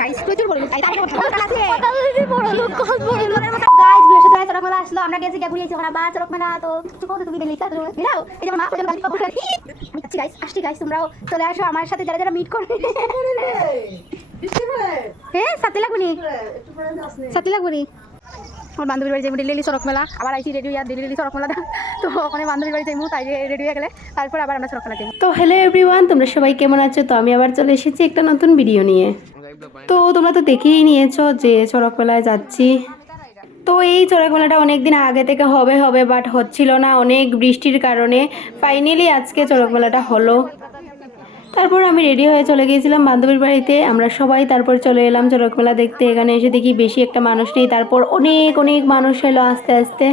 Guys প্রচুর বড় লোক তাই আছে বড় লোক কত বড় লোক গাইস বৃহস্পতিবার চড়ক মেলা আসলো আমরা গেছি গিয়ে ঘুরিয়েছি ওখানে বা চড়ক মেলা তো কত তুমি বেলি কাজ মিলাও এই যে মা ওজন গালি পাবো আমি যাচ্ছি গাইস আসছি গাইস তোমরাও চলে আসো আমার সাথে যারা যারা মিট করবে হ্যাঁ সাথে লাগবে নি সাথে লাগবে নি আমার বান্ধবীর বাড়ি যাইমু ডেলি চড়ক মেলা আবার আইছি রেডি ইয়ার ডেলি চড়ক মেলা তো ওখানে বান্ধবীর বাড়ি যাইমু তাই রেডি হয়ে গেলে তারপর আবার আমরা চড়ক মেলা যাইমু। তো হ্যালো এভরিওয়ান, তোমরা সবাই কেমন আছো? তো আমি আবার চলে এসেছি একটা নতুন ভিডিও নিয়ে। তো তোমরা তো দেখেই নিয়েছো যে চড়ক মেলায় যাচ্ছি। তো এই চড়ক মেলাটা অনেকদিন আগে থেকে হবে হবে বাট হচ্ছিল না অনেক বৃষ্টির কারণে। ফাইনালি আজকে চড়ক মেলাটা হলো। তারপর আমি রেডি হয়ে চলে গিয়েছিলাম বান্ধবীর বাড়িতে, আমরা সবাই তারপর চলে এলাম চড়ক মেলা দেখতে। এখানে এসে দেখি বেশি একটা মানুষ নেই, তারপর অনেক অনেক মানুষ এলো আস্তে আস্তে।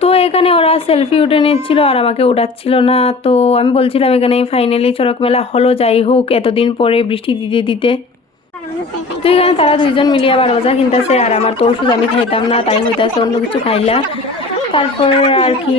তো এখানে ওরা সেলফি উঠে নিচ্ছিল আর আমাকে উঠাচ্ছিল না। তো আমি বলছিলাম এখানে ফাইনালি চড়ক মেলা হলো, যাই হোক এতদিন পরে বৃষ্টি দিতে দিতে। তো এখানে তারা দুইজন মিলিয়ে আবার রোজা কিনতেছে আর আমার তো ওষুধ আমি খাইতাম না, তাই হইতেছে অন্য কিছু খাইলা। তারপর আর কি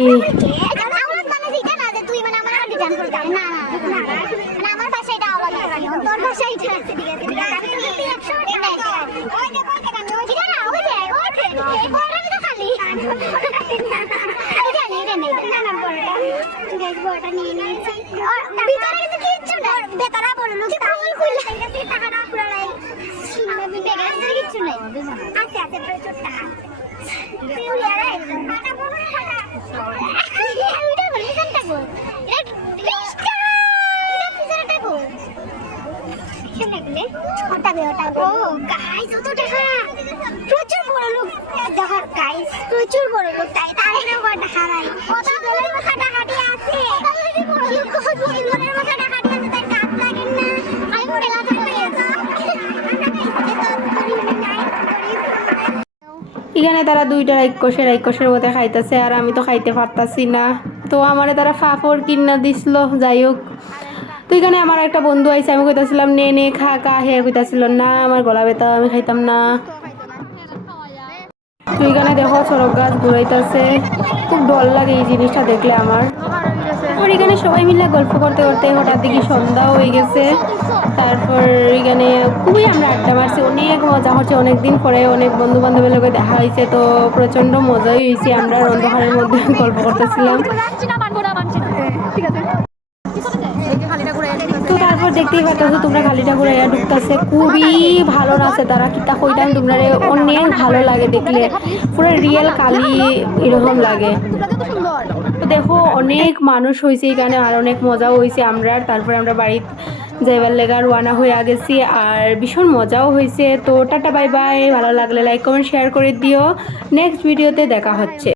প্রচুর বড় লোক দেখো গাইস, প্রচুর বড় লোক তাই তারে না বড় হারাই কত বড় কাটাকাটি আছে বড় লোক কাটাকাটি আছে তাই কাট লাগে না আমি বড় লাগা এখানে তারা দুইটা রাক্ষসের মধ্যে খাইতেছে আর আমি তো খাইতে পারতাছি না। তো আমারে তারা ফাফড় কিনা দিছিল, যাই হোক। তো এখানে আমার একটা বন্ধু আইসে, আমি কইতাছিলাম নে নে খা খা, হে কইতাছিল না আমার গলা ব্যথা আমি খাইতাম না। তো এখানে দেখো সড়ক গাছ ঘুরাইতেছে, খুব ডর লাগে এই জিনিসটা দেখলে আমার। আর এখানে সবাই মিলে গল্প করতে করতে হঠাৎ দেখি সন্ধ্যাও হয়ে গেছে। তারপর এখানে খুবই আমরা আড্ডা মারছি, অনেক মজা হচ্ছে, অনেকদিন পরে অনেক বন্ধু বান্ধবের লোক দেখা হয়েছে। তো প্রচণ্ড মজাই হয়েছে, আমরা অন্ধকারের মধ্যে গল্প করতেছিলাম। তো তারপর দেখতেই পাচ্ছ তোমরা খালিটা ঘুরাইয়া ঢুকতেছে, খুবই ভালো নাচে তারা। কিতা কইতাম তোমরা, অনেক ভালো লাগে দেখলে, পুরো রিয়েল কালি এরকম লাগে। তো দেখো অনেক মানুষ হয়েছে এখানে আর অনেক মজাও হয়েছে আমরা। তারপরে আমরা বাড়ি যাইবার লেগা রওনা হয়ে গেছি আর ভীষণ মজাও হয়েছে। তো টাটা বাই বাই, ভালো লাগলে লাইক কমেন্ট শেয়ার করে দিও। নেক্সট ভিডিওতে দেখা হচ্ছে।